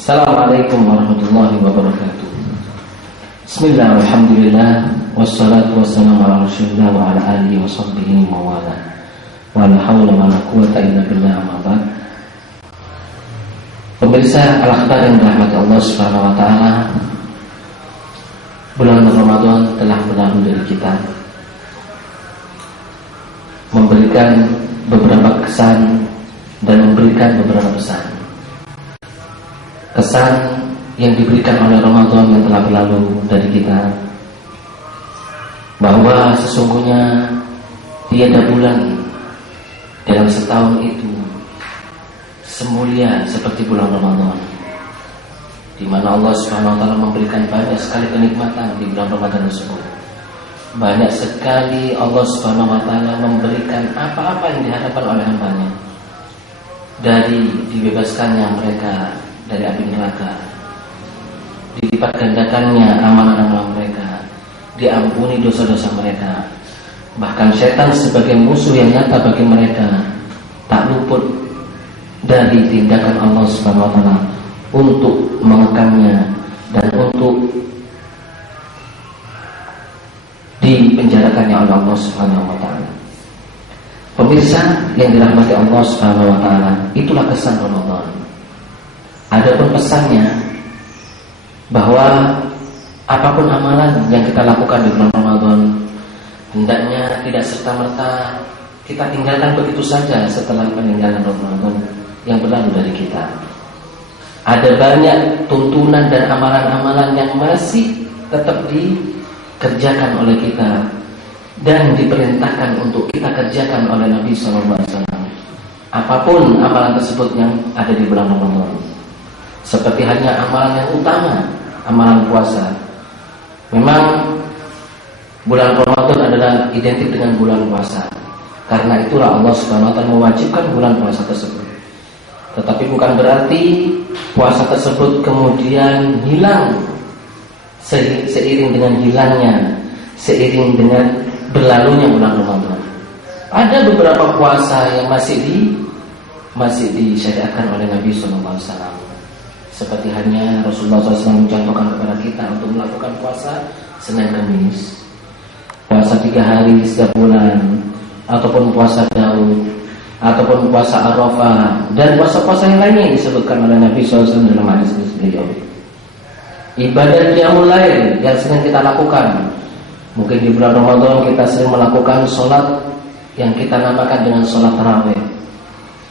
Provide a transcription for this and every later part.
Assalamualaikum warahmatullahi wabarakatuh. Bismillah, alhamdulillah, wassalatu wassalamu ala rasulillah wa ala alihi wa sahbihi wa wala. Wa la hawla wa la quwata illa billah, amma ba'd. Pemirsa al-akhbar yang dirahmati Allah Subhanahu wa taala, bulan Ramadan telah berlalu dari kita, memberikan beberapa kesan dan memberikan beberapa pesan. Kesan yang diberikan oleh Ramadan yang telah berlalu dari kita, bahwa sesungguhnya tiada bulan dalam setahun itu semulia seperti bulan Ramadan, di mana Allah Subhanahu wa taala memberikan banyak sekali kenikmatan di bulan Ramadan tersebut. Banyak sekali Allah Subhanahu wa taala memberikan apa-apa yang diharapkan oleh hamba-Nya, dari dibebaskannya mereka dari api neraka, dilipat gandakannya amalan-amalan mereka, diampuni dosa-dosa mereka. Bahkan setan sebagai musuh yang nyata bagi mereka tak luput dari tindakan Allah Subhanahu wa taala untuk mengekamnya dan untuk dipenjarakannya oleh Allah Subhanahu wa taala. Pemirsa yang dirahmati Allah Subhanahu wa taala, itulah kesan Ramadan. Adapun pesannya, bahwa apapun amalan yang kita lakukan di bulan Ramadan, hendaknya tidak serta-merta kita tinggalkan begitu saja setelah peninggalan Ramadan yang berlalu dari kita. Ada banyak tuntunan dan amalan-amalan yang masih tetap dikerjakan oleh kita dan diperintahkan untuk kita kerjakan oleh Nabi SAW. Apapun amalan tersebut yang ada di bulan Ramadan, seperti hanya amalan yang utama, amalan puasa. Memang bulan Ramadan adalah identik dengan bulan puasa. Karena itulah Allah Subhanahu wa taala mewajibkan bulan puasa tersebut. Tetapi bukan berarti puasa tersebut kemudian hilang seiring dengan hilangnya, seiring dengan berlalunya bulan Ramadan. Ada beberapa puasa yang masih disyariatkan oleh Nabi SAW. Seperti hanya Rasulullah SAW mencontohkan kepada kita untuk melakukan puasa Senin Kamis, puasa 3 hari setiap bulan, ataupun puasa Daud, ataupun puasa Arafah, dan puasa-puasa yang lainnya yang disebutkan oleh Nabi SAW dalam hadis beliau. Ibadah qiyamul lail yang sering kita lakukan, mungkin di bulan Ramadan kita sering melakukan sholat yang kita namakan dengan sholat tarawih.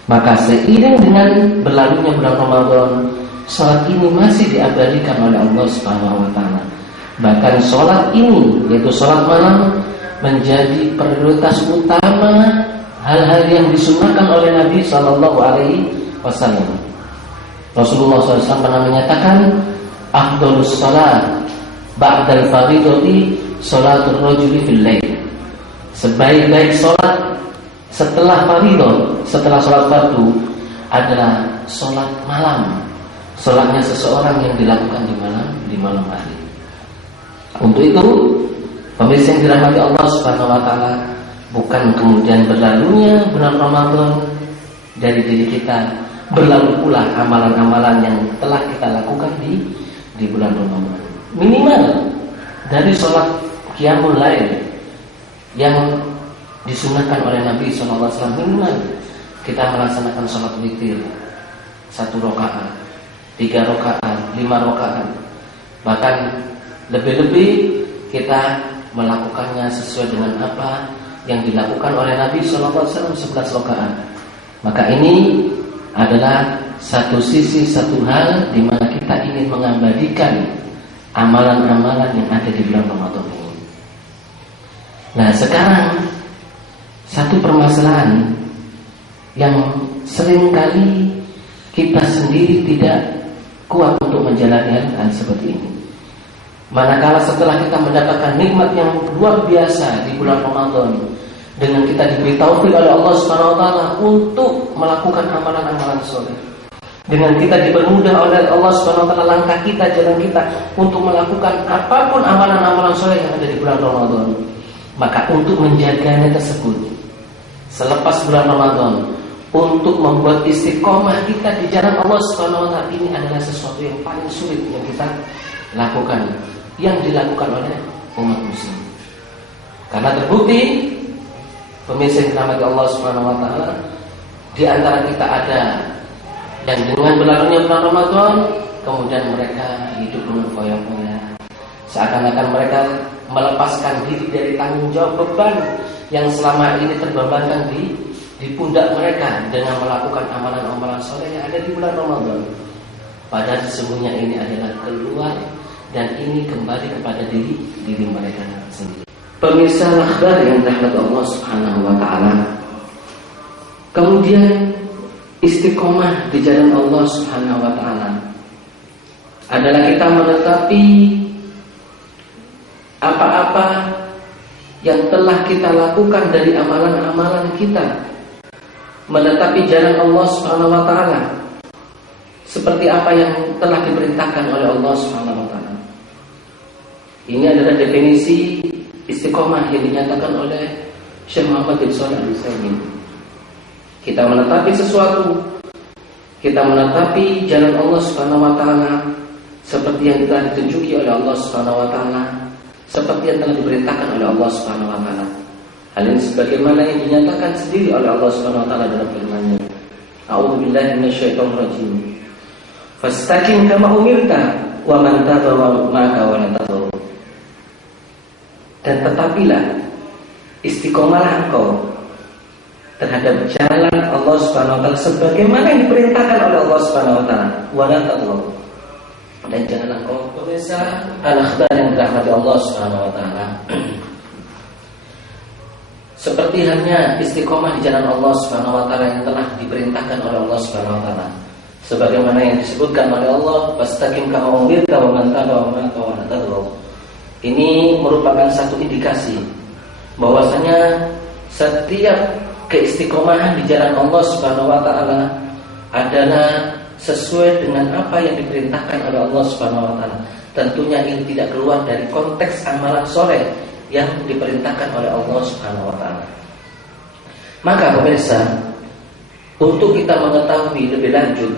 Maka seiring dengan berlalunya bulan Ramadan, sholat ini masih diabadikan oleh Allah Subhanahu wa taala. Bahkan sholat ini, yaitu sholat malam, menjadi prioritas utama hal-hal yang disunahkan oleh Nabi Sallallahu Alaihi Wasallam. Rasulullah SAW pernah menyatakan, afdhalus sholat ba'dal fardhati sholatul rajuli fil lail. Sebaik-baik sholat setelah fardhu, setelah sholat fardu, adalah sholat malam. Sholatnya seseorang yang dilakukan di malam hari. Untuk itu, pemirsa yang dirahmati Allah Subhanahu wa taala, bukan kemudian berlalunya bulan Ramadan dari diri kita, berlalu pula amalan-amalan yang telah kita lakukan di bulan Ramadan. Minimal dari sholat qiyamul lail yang disunahkan oleh Nabi SAW, minimal kita melaksanakan sholat witir 1 rakaat, 3 rakaat, 5 rakaat. Bahkan lebih-lebih kita melakukannya sesuai dengan apa yang dilakukan oleh Nabi SAW, 11 rakaat. Maka ini adalah satu sisi, satu hal di mana kita ingin mengabadikan amalan-amalan yang ada di bulan Ramadan ini. Nah, sekarang satu permasalahan yang seringkali kita sendiri tidak kuat untuk menjalani hal seperti ini. Manakala setelah kita mendapatkan nikmat yang luar biasa di bulan Ramadan, dengan kita diberi taufik oleh Allah Subhanahu wa taala untuk melakukan amalan-amalan soleh, dengan kita dipermudah oleh Allah Subhanahu wa taala langkah kita, jalan kita untuk melakukan apapun amalan-amalan soleh yang ada di bulan Ramadan, maka untuk menjaganya tersebut selepas bulan Ramadan, untuk membuat istiqomah kita di jalan Allah Subhanahu wa taala ini adalah sesuatu yang paling sulit yang kita lakukan, yang dilakukan oleh umat muslim. Karena terbukti pemirsa yang dirahmati Allah Subhanahu wa taala, di antara kita ada yang dengan berlalunya bulan Ramadan kemudian mereka hidup dengan foya-foya, seakan-akan mereka melepaskan diri dari tanggung jawab beban yang selama ini terbebankan di pundak mereka dengan melakukan amalan-amalan soleh yang ada di bulan Ramadan. Padahal sesungguhnya ini adalah keluar dan ini kembali kepada diri mereka sendiri. Pemirsa akhbar yang dirahmati Allah Subhanahu wa taala, kemudian istiqomah di jalan Allah Subhanahu wa taala adalah kita menetapi apa-apa yang telah kita lakukan dari amalan-amalan kita, menetapi jalan Allah Subhanahu wa taala seperti apa yang telah diperintahkan oleh Allah Subhanahu wa taala. Ini adalah definisi istiqomah yang dinyatakan oleh Syekh Muhammad bin Shalih Al-Utsaimin. Kita menetapi sesuatu, kita menetapi jalan Allah Subhanahu wa taala seperti yang telah ditunjuki oleh Allah Subhanahu wa taala, seperti yang telah diperintahkan oleh Allah Subhanahu wa taala. Hal ini sebagaimana yang dinyatakan sendiri oleh Allah Subhanahu wa taala dalam firman-Nya. A'udzubillahi minasyaitonir rajim. Fastaqim kama umirta wa man taba ma'aka wa la tadhur. Dan tetapilah istiqomahlah engkau terhadap jalan Allah Subhanahu wa taala sebagaimana yang diperintahkan oleh Allah Subhanahu wa taala, wa la tadhur. Dan janganlah engkau pemirsa al-akhbar yang dirahmati Allah Subhanahu wa taala, seperti halnya istiqomah di jalan Allah Subhanahu wa taala yang telah diperintahkan oleh Allah Subhanahu wa taala, sebagaimana yang disebutkan oleh Allah, fastaqim kama umirta wa man taba ma'aka wa la tadhur. Ini merupakan satu indikasi bahwasanya setiap keistiqomahan di jalan Allah Subhanahu wa taala adalah sesuai dengan apa yang diperintahkan oleh Allah Subhanahu wa taala. Tentunya ini tidak keluar dari konteks amalan soleh yang diperintahkan oleh Allah Subhanahu wa taala. Maka pemirsa, untuk kita mengetahui lebih lanjut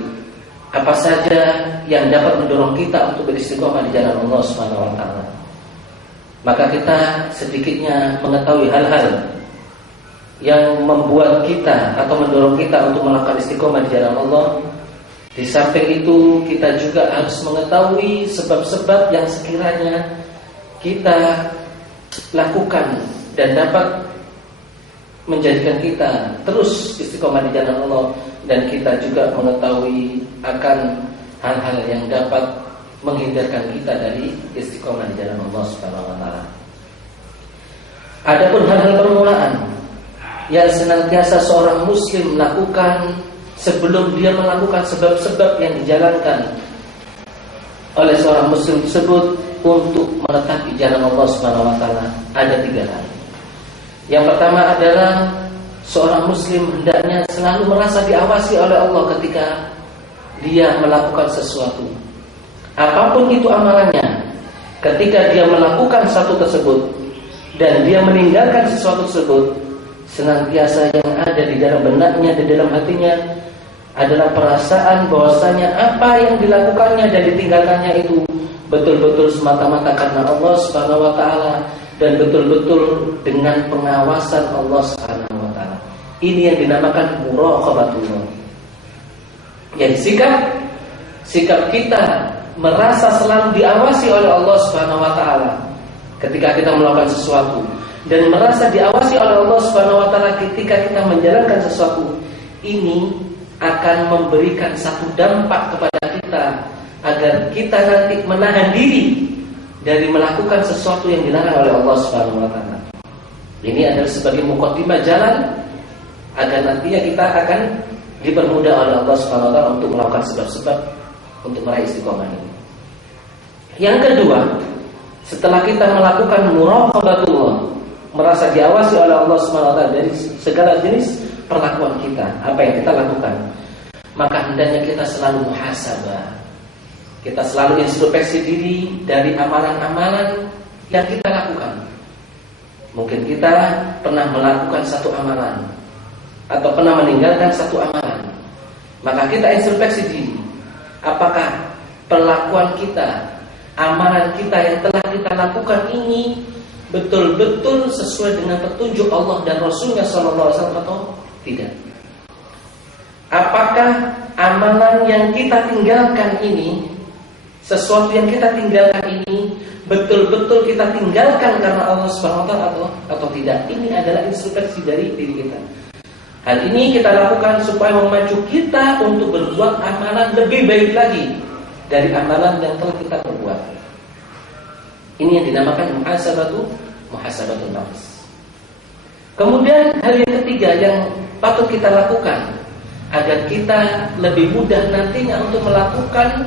apa saja yang dapat mendorong kita untuk beristiqomah di jalan Allah Subhanahu wa taala, maka kita sedikitnya mengetahui hal-hal yang membuat kita atau mendorong kita untuk melakukan istiqomah di jalan Allah. Di samping itu kita juga harus mengetahui sebab-sebab yang sekiranya kita lakukan dan dapat menjadikan kita terus istiqomah di jalan Allah, dan kita juga mengetahui akan hal-hal yang dapat menghindarkan kita dari istiqomah di jalan Allah Subhanahu wa taala. Adapun hal-hal permulaan yang senantiasa seorang muslim lakukan sebelum dia melakukan sebab-sebab yang dijalankan oleh seorang muslim tersebut untuk menetapi jalan Allah Subhanahu wa taala, ada 3 hal. Yang pertama adalah seorang muslim hendaknya selalu merasa diawasi oleh Allah ketika dia melakukan sesuatu. Apapun itu amalannya, ketika dia melakukan sesuatu tersebut dan dia meninggalkan sesuatu tersebut, senantiasa yang ada di dalam benaknya, di dalam hatinya adalah perasaan bahwasanya apa yang dilakukannya dan ditinggalkannya itu betul-betul semata-mata karena Allah Subhanahu wa taala dan betul-betul dengan pengawasan Allah Subhanahu wa taala. Ini yang dinamakan muraqabatullah. Jadi sikap kita merasa selalu diawasi oleh Allah Subhanahu wa taala ketika kita melakukan sesuatu, dan merasa diawasi oleh Allah Subhanahu wa taala ketika kita menjalankan sesuatu, ini akan memberikan satu dampak kepada kita agar kita nanti menahan diri dari melakukan sesuatu yang dilarang oleh Allah Subhanahu wa taala. Ini adalah sebagai muqaddimah jalan agar nantinya kita akan dipermudah oleh Allah Subhanahu wa taala untuk melakukan sebab-sebab untuk meraih istiqomah ini. Yang kedua, setelah kita melakukan muraqabatullah, merasa diawasi oleh Allah Subhanahu wa taala dari segala jenis perlakuan kita, apa yang kita lakukan, maka hendaknya kita selalu muhasabah. Kita selalu introspeksi diri dari amalan-amalan yang kita lakukan. Mungkin kita pernah melakukan satu amalan, atau pernah meninggalkan satu amalan, maka kita introspeksi diri. Apakah perlakuan kita, amalan kita yang telah kita lakukan ini betul-betul sesuai dengan petunjuk Allah dan Rasulnya SAW atau tidak? Apakah amalan yang kita tinggalkan ini, sesuatu yang kita tinggalkan ini betul-betul kita tinggalkan karena Allah SWT atau tidak? Ini adalah introspeksi dari diri kita. Hal ini kita lakukan supaya memacu kita untuk berbuat amalan lebih baik lagi dari amalan yang telah kita perbuat. Ini yang dinamakan muhasabatun nafs. Kemudian hal yang ketiga yang patut kita lakukan agar kita lebih mudah nantinya untuk melakukan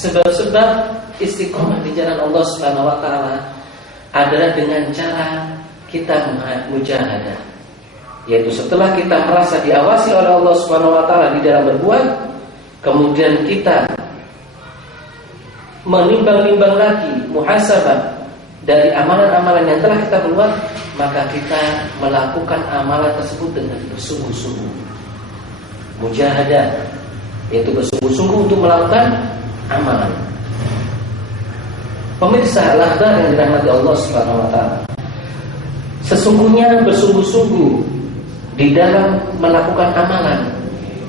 sebab-sebab istiqomah di jalan Allah Subhanahu wa taala adalah dengan cara kita mujahadah, yaitu setelah kita merasa diawasi oleh Allah Subhanahu wa taala di dalam berbuat, kemudian kita menimbang-nimbang lagi, muhasabah dari amalan-amalan yang telah kita buat, maka kita melakukan amalan tersebut dengan bersungguh-sungguh. Mujahadah, yaitu bersungguh-sungguh untuk melakukan amalan. Pemirsa al-akhdar yang dirahmati Allah Subhanahu wa taala, sesungguhnya bersungguh-sungguh di dalam melakukan amalan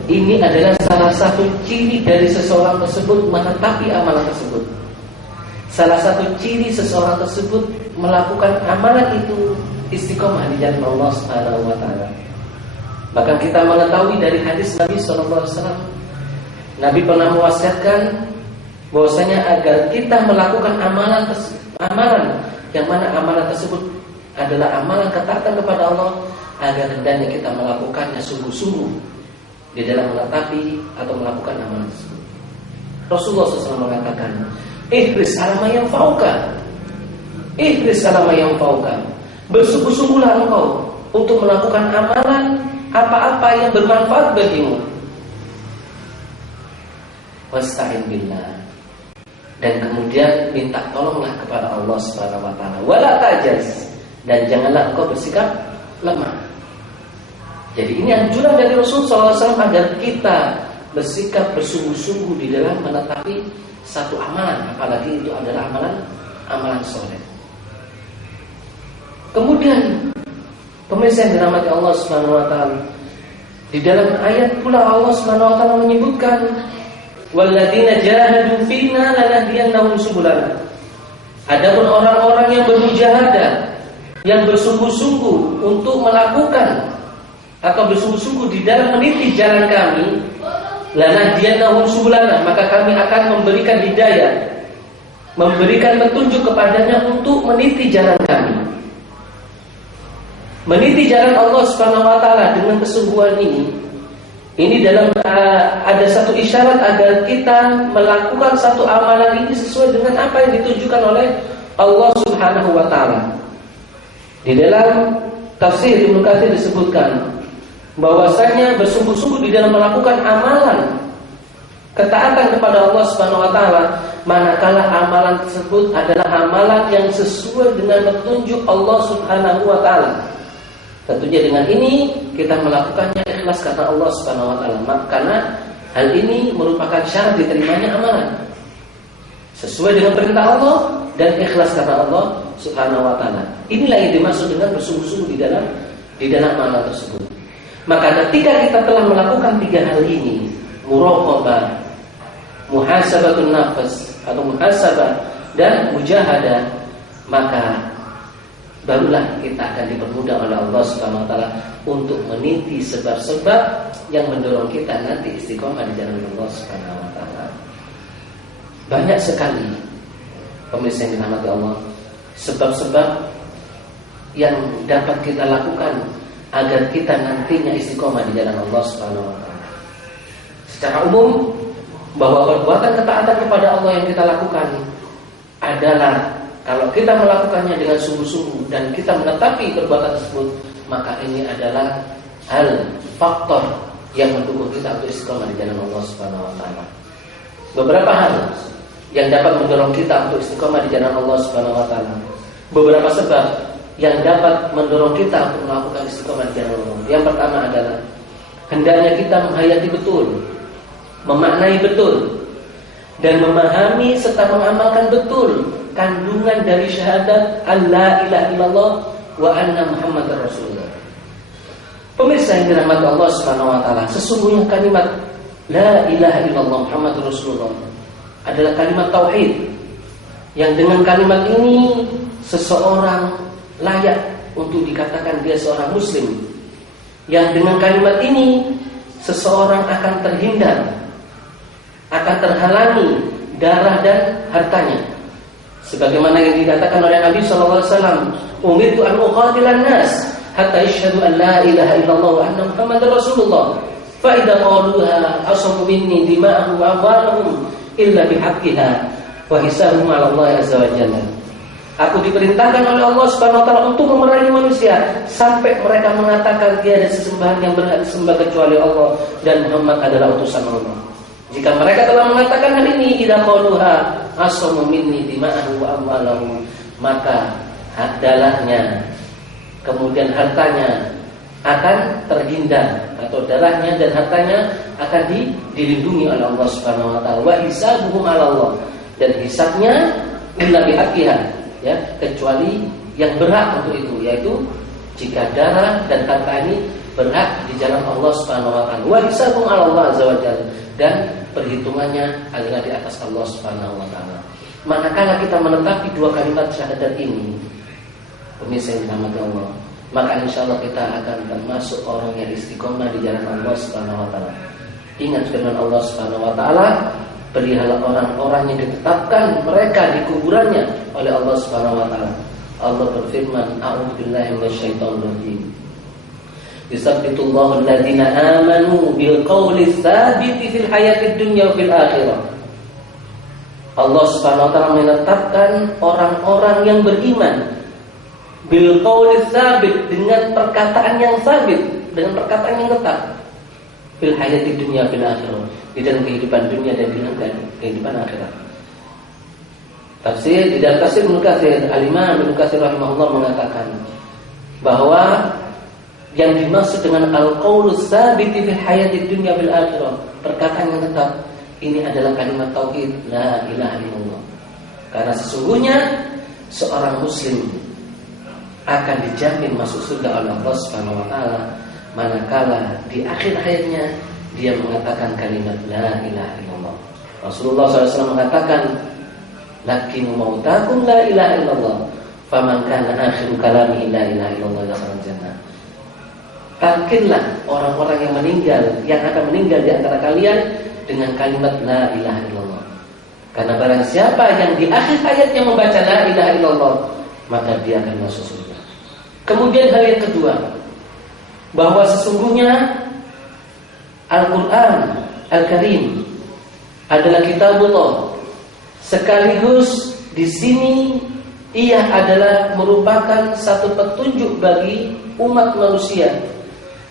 ini adalah salah satu ciri dari seseorang tersebut menetapi amalan tersebut. Salah satu ciri seseorang tersebut melakukan amalan itu istiqomah di jalan Allah Subhanahu wa taala. Bahkan kita mengetahui dari hadis Nabi SAW, Nabi pernah mewasiatkan bahwasanya agar kita melakukan amalan yang mana amalan tersebut adalah amalan ketaatan kepada Allah, agar hendaknya kita melakukannya sungguh-sungguh di dalam menetapi atau melakukan amalan tersebut. Rasulullah SAW mengatakan, ihris ala ma yanfa'uka, ihris ala ma yanfa'uka, bersungguh-sungguhlah engkau untuk melakukan amalan apa-apa yang bermanfaat bagimu. Wasta'in billah, dan kemudian minta tolonglah kepada Allah Subhanahu wa taala. Wala tajaz, dan janganlah engkau bersikap lemah. Jadi ini anjuran dari Rasulullah SAW agar kita bersikap bersungguh-sungguh di dalam menetapi satu amalan, apalagi itu adalah amalan soleh. Kemudian pemirsa yang dirahmati Allah Subhanahu wa taala, di dalam ayat pula Allah Subhanahu wa taala menyebutkan walladzina jahadu fina lanahdiyannahum subulana. Adapun orang-orang yang bermujahadah, yang bersungguh-sungguh untuk melakukan atau bersungguh-sungguh di dalam meniti jalan kami, lanahdiyannahum subulana, maka kami akan memberikan hidayah, memberikan petunjuk kepadanya untuk meniti jalan kami. Meniti jalan Allah Subhanahu wa taala dengan kesungguhan ini dalam ada satu isyarat agar kita melakukan satu amalan ini sesuai dengan apa yang ditujukan oleh Allah Subhanahu wa taala. Di dalam tafsir Ibnu Katsir disebutkan bahwasanya bersungguh-sungguh di dalam melakukan amalan ketaatan kepada Allah Subhanahu wa taala, manakala amalan tersebut adalah amalan yang sesuai dengan petunjuk Allah Subhanahu wa taala. Tentunya dengan ini kita melakukannya ikhlas karena Allah Subhanahu wa taala. Karena hal ini merupakan syarat diterimanya amalan. Sesuai dengan perintah Allah dan ikhlas karena Allah Subhanahu wa taala. Inilah yang dimaksud dengan bersungguh-sungguh di dalam amalan tersebut. Maka ketika kita telah melakukan tiga hal ini, muraqabah, muhasabatun nafs atau muhasabah dan mujahadah, maka barulah kita akan dipermudah oleh Allah Subhanahu wa taala untuk meniti sebab-sebab yang mendorong kita nanti istiqomah di jalan Allah Subhanahu wa taala. Banyak sekali pemirsa yang dirahmati Allah, sebab-sebab yang dapat kita lakukan agar kita nantinya istiqomah di jalan Allah Subhanahu wa taala. Secara umum, bahwa perbuatan ketaatan kepada Allah yang kita lakukan adalah kalau kita melakukannya dengan sungguh-sungguh dan kita menetapi perbuatan tersebut, maka ini adalah hal faktor yang mendukung kita untuk istiqomah di jalan Allah Subhanahu wa taala. Beberapa hal yang dapat mendorong kita untuk istiqomah di jalan Allah Subhanahu wa taala. Beberapa sebab yang dapat mendorong kita untuk melakukan istiqomah di jalan Allah. Yang pertama adalah hendaknya kita menghayati betul, memaknai betul, dan memahami serta mengamalkan betul kandungan dari syahadat alla ilaha illallah wa anna Muhammadar Rasulullah. Pemirsa yang dirahmati Allah Subhanahu wa taala, sesungguhnya kalimat la ilaha illallah Muhammadur Rasulullah adalah kalimat tauhid yang dengan kalimat ini seseorang layak untuk dikatakan dia seorang muslim. Yang dengan kalimat ini seseorang akan terhindar, akan terhalangi darah dan hartanya. Sebagaimana yang dikatakan oleh Nabi sallallahu alaihi wasallam, "Umirtu an uqatilan nas hatta yashhadu an la ilaha illallah wa anna Muhammadar Rasulullah. Fa idza qaluha asamu minni dima'ahum wa amwalahum illa bihaqqiha wa hisabuhum 'ala Allah azza wa jalla." Aku diperintahkan oleh Allah Subhanahu wa taala untuk memerangi manusia sampai mereka mengatakan tiada sesembahan yang berhak disembah kecuali Allah dan Muhammad adalah utusan Allah. Jika mereka telah mengatakan hal ini, idza qaluha asamu minni dima'ahum wa amwalahum, maka darahnya kemudian hartanya akan terhindar, atau darahnya dan hartanya akan dilindungi oleh Allah Subhanahu wa taala. Wa hisabuhum 'ala Allah, dan hisabnya illa bihaqqiha, ya, kecuali yang berhak untuk itu, yaitu jika darah dan harta ini berhak di jalan Allah Subhanahu wa taala. Wa hisabuhum 'ala Allah azza wa jalla, dan perhitungannya adalah di atas Allah Subhanahu wa taala. Manakala kita menetapi dua kalimat syahadat ini, pemirsa yang dirahmati Allah, maka insyaallah kita akan termasuk orang yang istiqomah di jalan Allah Subhanahu wa taala. Ingat firman Allah Subhanahu wa taala, berilah orang-orang yang ditetapkan mereka di kuburannya oleh Allah Subhanahu wa taala. Allah berfirman, a'udzubillahi minasyaitonir rajim. Yusabbitullahu alladziina aamanu bil qawli tsabiti fil hayatid dunya wa fil akhirah. Allah Subhanahu wa taala menetapkan orang-orang yang beriman bil qawli tsabit, dengan perkataan yang sabit, dengan perkataan yang tetap, fil hayatid dunya wa fil akhirah, di dalam kehidupan dunia dan di dalam kehidupan akhirat. Di dalam tafsir Ibnu Katsir, Al-Imam Ibnu Katsir rahimahullah mengatakan bahwa yang dimaksud dengan al-qaulus tsabit fil hayatid dunya bil akhirah, perkataan yang tetap, ini adalah kalimat tauhid la ilaha illallah. Karena sesungguhnya seorang muslim akan dijamin masuk surga oleh Allah Subhanahu wa taala manakala di akhir hayatnya dia mengatakan kalimat la ilaha illallah. Rasulullah SAW mengatakan, "Lakin mautakum la ilaha illallah, faman kana akhiru kalamihi la ilaha illallah dakhala jannah." Talkinlah orang-orang yang akan meninggal di antara kalian dengan kalimat la ilaha illallah. Karena barang siapa yang di akhir hayatnya membaca la ilaha illallah, maka dia akan masuk surga. Kemudian hal yang kedua, bahwa sesungguhnya Al-Quran Al-Karim adalah kitabullah. Sekaligus di sini ia adalah merupakan satu petunjuk bagi umat manusia,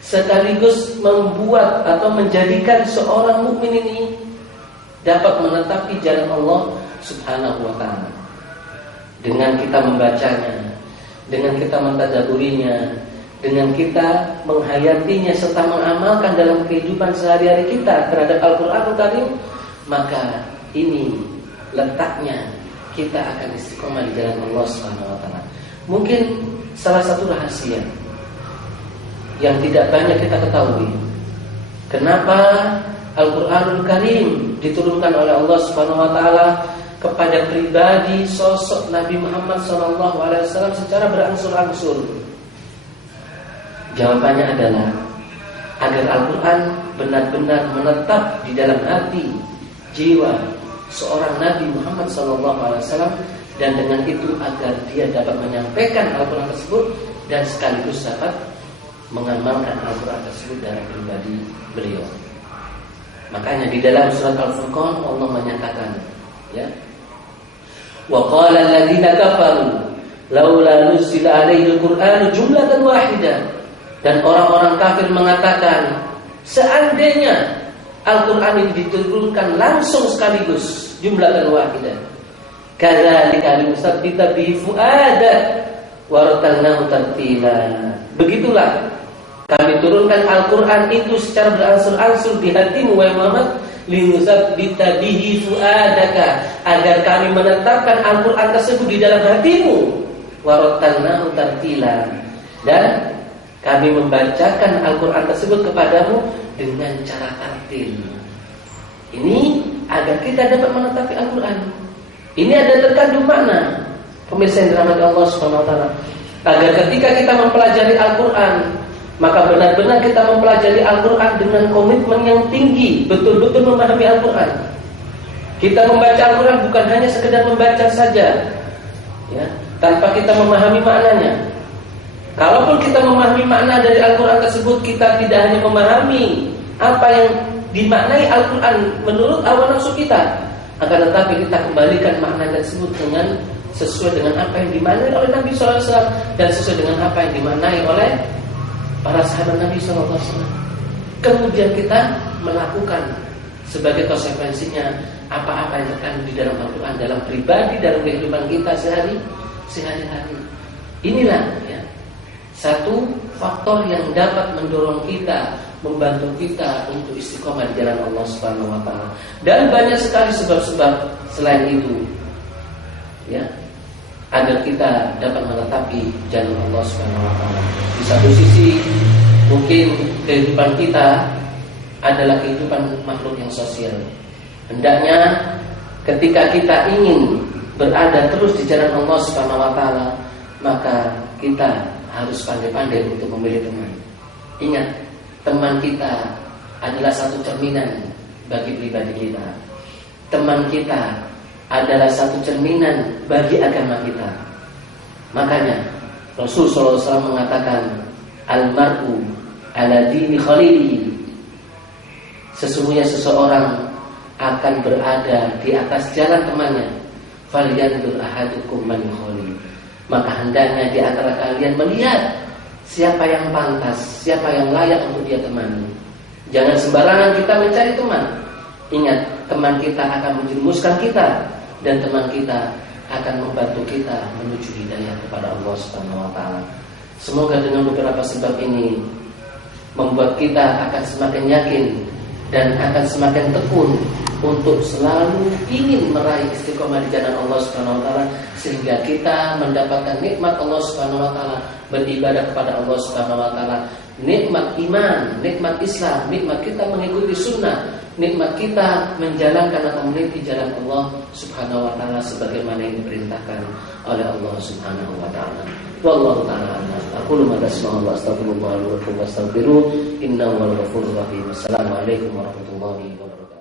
sekaligus membuat atau menjadikan seorang mukmin ini dapat menetapi jalan Allah Subhanahu wa taala. Dengan kita membacanya, dengan kita mentadabburinya, dengan kita menghayatinya serta mengamalkan dalam kehidupan sehari-hari kita terhadap Al-Qur'anul Karim, maka ini letaknya kita akan istiqomah di jalan Allah Subhanahu wa taala. Mungkin salah satu rahasia yang tidak banyak kita ketahui, kenapa Al-Qur'anul Karim diturunkan oleh Allah Subhanahu wa taala kepada pribadi sosok Nabi Muhammad SAW secara berangsur-angsur. Jawabannya adalah agar Al-Quran benar-benar menetap di dalam hati, jiwa seorang Nabi Muhammad SAW, dan dengan itu agar dia dapat menyampaikan Al-Quran tersebut dan sekaligus dapat mengamalkan Al-Quran tersebut dalam pribadi beliau. Makanya di dalam surat Al-Furqan Allah menyatakan, ya, wa qala alladziina kafaru laula nuzila alaihi al-Qur'anu jumlatan wahidah. Dan orang-orang kafir mengatakan, seandainya Al-Quran ini diturunkan langsung sekaligus, jumlatan wahidah, kadzalika linusabbita bihi fu'adak wa ratalnahu tartila. Begitulah Kami turunkan Al-Quran itu secara beransur-ansur di hatimu wahai Muhammad, linusabbita bihi fuadaka, agar kami menetapkan Al-Quran tersebut di dalam hatimu, warattalnahu tartila, dan kami membacakan Al-Quran tersebut kepadamu dengan cara tartil. Ini agar kita dapat menetapi Al-Quran. Ini ada terkandung makna, pemirsa yang dirahmati Allah Subhanahu wa taala, agar ketika kita mempelajari Al-Quran, maka benar-benar kita mempelajari Al-Quran dengan komitmen yang tinggi, betul-betul memahami Al-Quran. Kita membaca Al-Quran bukan hanya sekedar membaca saja, ya, tanpa kita memahami maknanya. Kalaupun kita memahami makna dari Al-Quran tersebut, kita tidak hanya memahami apa yang dimaknai Al-Quran menurut hawa nafsu kita, akan tetapi kita kembalikan makna tersebut dengan sesuai dengan apa yang dimaknai oleh Nabi SAW dan sesuai dengan apa yang dimaknai oleh para sahabat Nabi SAW. Kemudian kita melakukan sebagai konsekuensinya apa-apa yang terkandung di dalam Al-Quran dalam pribadi, dalam kehidupan kita sehari-hari. Inilah ya, satu faktor yang dapat mendorong kita, membantu kita untuk istiqomah di jalan Allah Subhanahu wa taala. Dan banyak sekali sebab-sebab selain itu, ya, agar kita dapat menetapi jalan Allah Subhanahu wa taala. Di satu sisi, mungkin kehidupan kita adalah kehidupan makhluk yang sosial. Hendaknya ketika kita ingin berada terus di jalan Allah Subhanahu wa taala, maka kita harus pandai-pandai untuk memilih teman. Ingat, teman kita adalah satu cerminan bagi pribadi kita. Teman kita adalah satu cerminan bagi agama kita. Makanya Rasulullah SAW mengatakan, Al-mar'u ala dini khalilihi. Sesungguhnya seseorang akan berada di atas jalan temannya. Falyanzur ahadukum man khalil. Maka hendaknya di antara kalian melihat siapa yang pantas, siapa yang layak untuk dia temani. Jangan sembarangan kita mencari teman. Ingat, teman kita akan menjerumuskan kita, dan teman kita akan membantu kita menuju hidayah kepada Allah Subhanahu wa taala. Semoga dengan beberapa sebab ini membuat kita akan semakin yakin dan akan semakin tekun untuk selalu ingin meraih istiqomah di jalan Allah Subhanahu wa taala, sehingga kita mendapatkan nikmat Allah Subhanahu wa taala, beribadah kepada Allah Subhanahu wa taala, nikmat iman, nikmat Islam, nikmat kita mengikuti sunnah, nikmat kita menjalankan atau meniti jalan Allah Subhanahu wa taala sebagaimana yang diperintahkan oleh Allah Subhanahu wa taala. Wallahu taala a'lam. Aqulu ma tasma'un wa astaghfirullah li wa lakum wastaghfiruh innahu huwal ghafurur rahim. Assalamualaikum warahmatullahi wabarakatuh.